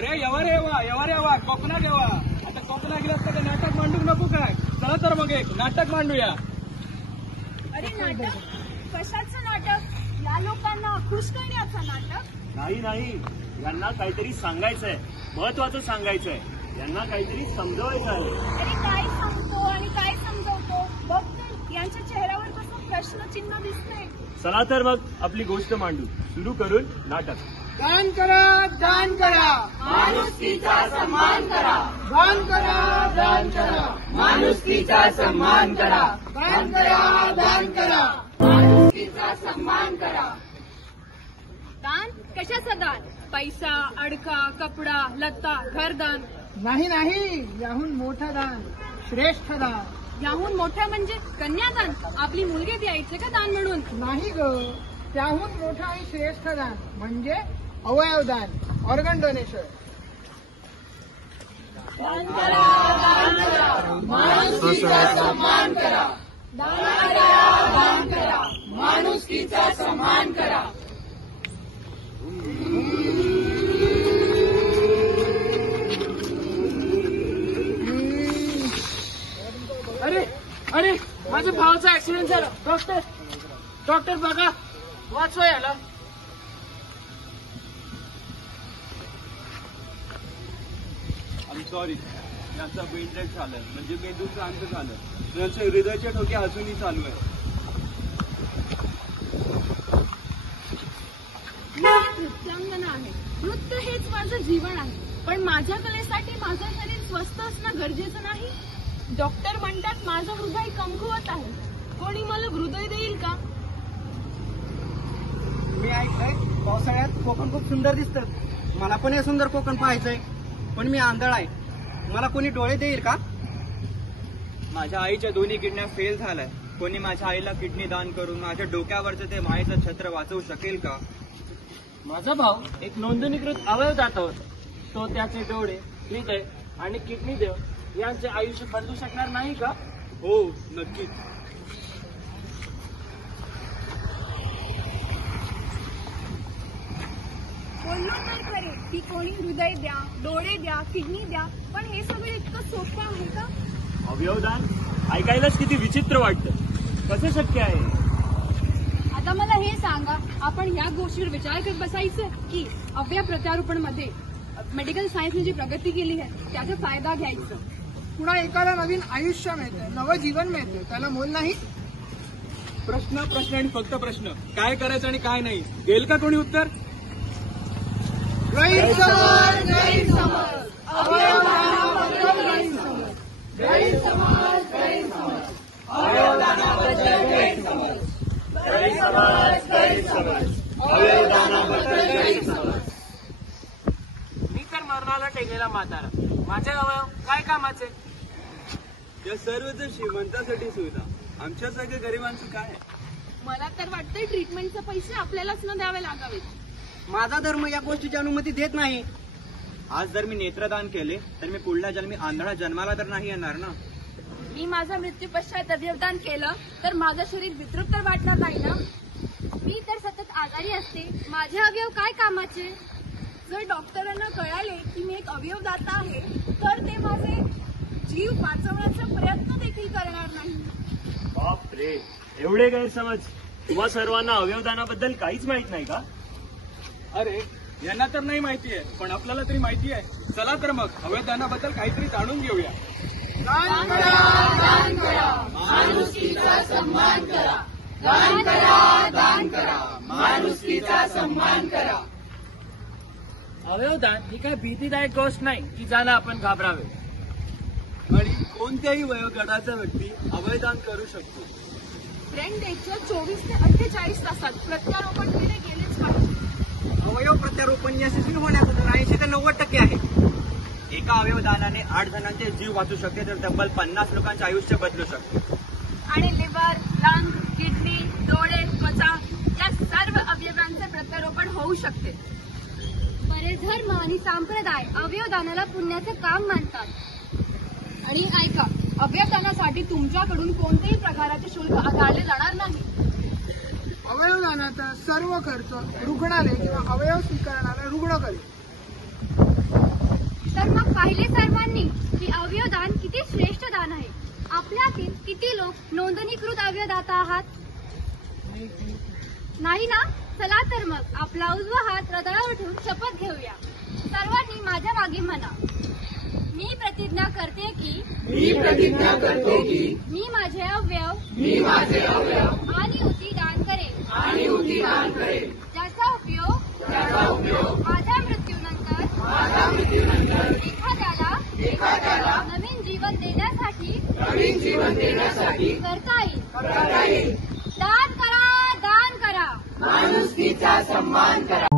अरे यवा रे कोकणात येवा. आता कोकणात गेलास तर नाटक मांडू नको काय. चला तर मग एक नाटक मांडूया. अरे नाटक? कशाचं नाटक? या लोकांना खुश करण्याचं नाटक? नाही, यांना काहीतरी सांगायचंय, महत्वाचं सांगायचंय. यांना काहीतरी समजवायचं आहे. अरे काय सांगतो आणि काय समजवतो बघ तर, यांच्या चेहऱ्यावर कसं प्रश्नचिन्ह दिसतंय. चला तर मग आपली गोष्ट मांडू. सुरू करून नाटक. दान करा माणुसकीचा सन्मान करा. दान करा माणुसकीचा सन्मान करा. दान करा माणुसकीचा सन्मान करा. दान? कशाचं दान? पैसा, अडका, कपडा, लत्ता, घरदान? नाही, याहून मोठं दान, श्रेष्ठ दान. याहून मोठं म्हणजे कन्यादान? आपली मुलगी द्यायचे का दान म्हणून? नाही ग, त्याहून मोठं आणि श्रेष्ठ दान म्हणजे अवयवदान, ऑर्गन डोनेशन. दान करा, दान करा, माणुसकीचा सन्मान करा. दान करा, माणुसकीचा सन्मान करा. अरे माझ्या भावाचा ऍक्सिडेंट झाला. डॉक्टर बघा, वाचवा याला. आय सॉरी, यांचा ब्रेन डेड झालं, म्हणजे मेंदूचं अंत झालं. त्यांचे हृदयाचे ठोके अजूनही चालू आहे. मी नृत्यांगना आहे. नृत्य हेच माझं जीवन आहे. पण माझ्या कलेसाठी माझं शरीर स्वस्थ असणं गरजेचं नाही. डॉक्टर म्हणतात माझं हृदय कमकुवत आहे. कोणी मला हृदय देईल का? मी ऐकलंय पावसाळ्यात कोकण खूप सुंदर दिसतं. मला पण हे सुंदर कोकण पाहायचंय, पण मी आंधळ आहे. मला कोणी डोळे देईल का? माझ्या आईच्या दोन्ही किडन्या फेल झाल्या. कोणी माझ्या आईला किडनी दान करून माझ्या डोक्यावरचं ते मायेचं छत्र वाचवू शकेल का? माझा भाऊ एक नोंदणीकृत अवयवदाता होता. तो त्याचे डोळे, हृदय आणि किडनी देव यांचे आयुष्य बदलू शकणार नाही का? हो, नक्कीच. बोललो तर खरे की कोणी हृदय द्या, डोळे द्या, किडनी द्या, पण हे सगळं इतकं सोपं आहे का? अवयवदान ऐकायलाच किती विचित्र वाटतं. कसं शक्य आहे? आता मला हे सांगा, आपण या गोष्टीवर विचार करत बसायचं की अवयव प्रत्यारोपण मध्ये मेडिकल सायन्सने जी प्रगती केली आहे त्याचा फायदा घ्यायचा. पुन्हा एकाला नवीन आयुष्य मिळतं, नवं जीवन मिळतं, त्याला मोल नाही. प्रश्न आणि फक्त प्रश्न. काय करायचं आणि काय नाही, देईल का कोणी उत्तर? गैरसमज मी तर मरणाला टेकलेला म्हातारा. माझे अवयव काय कामाचे? या सर्वच श्रीमंतासाठी सुविधा, आमच्यासारख्या गरिबांचं काय? मला तर वाटतंय ट्रीटमेंटचे पैसे आपल्यालाच न द्यावे लागावेत. माझा धर्म या गोष्टीची अनुमती देत नाही. आज जर मी नेत्रदान केले तर मी पुढल्या जन्मी आंधळा जन्माला तर नाही येणार ना. मी माझा मृत्यू पश्चात अवयवदान केलं तर माझं शरीर विद्रुप तर वाटणार नाही ना. मी तर सतत आजारी असते, माझे अवयव काय कामाचे? जर डॉक्टरांना कळाले की मी एक अवयवदाता आहे तर ते माझे जीव वाचवण्याचा प्रयत्न देखील करणार नाही. बापरे, एवढे गैरसमज. तुम्हा सर्वांना अवयवदानाबद्दल काहीच माहित नाही का? अरे, यांना तर नाही माहिती आहे, पण आपल्याला तरी माहिती आहे. चला तर मग अवयवदानाबद्दल काहीतरी जाणून घेऊया. दान करा, माणुसकीचा सन्मान करा. दान करा, माणुसकीचा सन्मान करा. अवयवदान ही काही भीतीदायक गोष्ट नाही की ज्याला आपण घाबरावे. आणि कोणत्याही वयोगटाचा व्यक्ती अवयवदान करू शकतो. ब्रेन डेटच्या 24 ते 48 तासात प्रत्यारोपण केले गेलेच पाहिजे. अवयव प्रत्यारोपण यशस्वी होण्याचा दर 80 ते 90% आहे. एका अवयवदानाने 8 जणांचे जीव वाचू शकते, तर तब्बल 50 लोकांचे आयुष्य बदलू शकते. आणि लिव्हर, लंग, किडनी, डोळे, त्वचा या सर्व अवयवांचे प्रत्यारोपण होऊ शकते. बरेच धर्म आणि संप्रदाय अवयवदानाला पुण्याचं काम मानतात. आणि ऐका, अवयवदानासाठी तुमच्याकडून कोणत्याही प्रकाराचे शुल्क आकारले जाणार नाही. अवयवदानाचा सर्व खर्च रुग्णालय किंवा अवयव स्वीकारणारा रुग्ण करेल. तर मग पाहिले सर्वांनी की अवयवदान किती श्रेष्ठ दान आहे. आपल्यातील किती लोक नोंदणीकृत अवयवदाता आहात? नाही ना? चला तर मग आपला उजवा हात हृदयावर ठेवून शपथ घेऊया. सर्वांनी माझ्या मागे म्हणा. मी प्रतिज्ञा करते की मी माझे अवयव आणि उती दान करेन. ज्याचा उपयोग माझ्या मृत्यूनंतर एखाद्याला नवीन जीवन देण्यासाठी करता येईल. दान करा, दान करा. माणुसकीचा सन्मान करा.